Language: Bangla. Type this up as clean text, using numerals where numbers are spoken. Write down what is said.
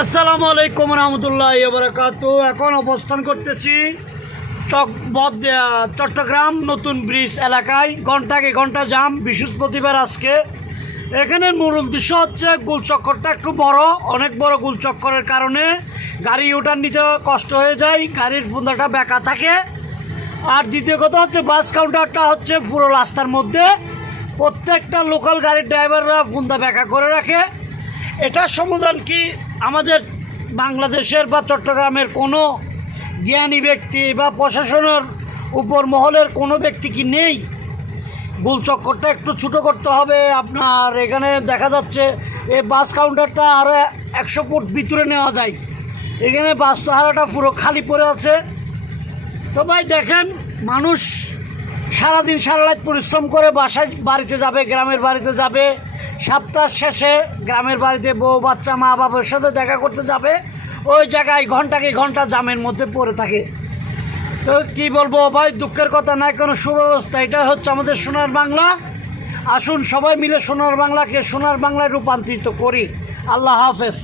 আসসালামু আলাইকুম রহমতুল্লাহ বারাকাতু। এখন অবস্থান করতেছি চট্টগ্রাম নতুন ব্রিজ এলাকায়। ঘন্টাকে ঘন্টা জাম, বৃহস্পতিবার আজকে। এখানে মূল উদ্দেশ্য হচ্ছে গোলচক্করটা একটু বড়, অনেক বড় গোলচক্করের কারণে গাড়ি ওঠার নিতে কষ্ট হয়ে যায়, গাড়ির ফুন্দাটা বেঁকা থাকে। আর দ্বিতীয় কথা হচ্ছে বাস কাউন্টারটা হচ্ছে পুরো রাস্তার মধ্যে, প্রত্যেকটা লোকাল গাড়ির ড্রাইভাররা ফুন্দা বেঁকা করে রাখে। এটার সমাধান কি আমাদের বাংলাদেশের বা চট্টগ্রামের কোনো জ্ঞানী ব্যক্তি বা প্রশাসনের উপর মহলের কোনো ব্যক্তি কি নেই? গোলচক্করটা একটু ছোটো করতে হবে। আপনার এখানে দেখা যাচ্ছে এই বাস কাউন্টারটা আরও 100 ফুট ভিতরে নেওয়া যায়। এখানে বাস তাহারাটা পুরো খালি পড়ে আছে। তো ভাই দেখেন, মানুষ সারাদিন সারা রাত পরিশ্রম করে বাড়িতে যাবে, গ্রামের বাড়িতে যাবে, সপ্তাহ শেষে গ্রামের বাড়িতে বউ বাচ্চা মা বাবার সাথে দেখা করতে যাবে, ওই জায়গায় ঘন্টাকে ঘন্টা জামের মধ্যে পড়ে থাকে। তো কি বলবো ভাই, দুঃখের কথা, নাই কোনো সুব্যবস্থা। এটা হচ্ছে আমাদের সোনার বাংলা। আসুন সবাই মিলে সোনার বাংলাকে সোনার বাংলায় রূপান্তরিত করি। আল্লাহ হাফেজ।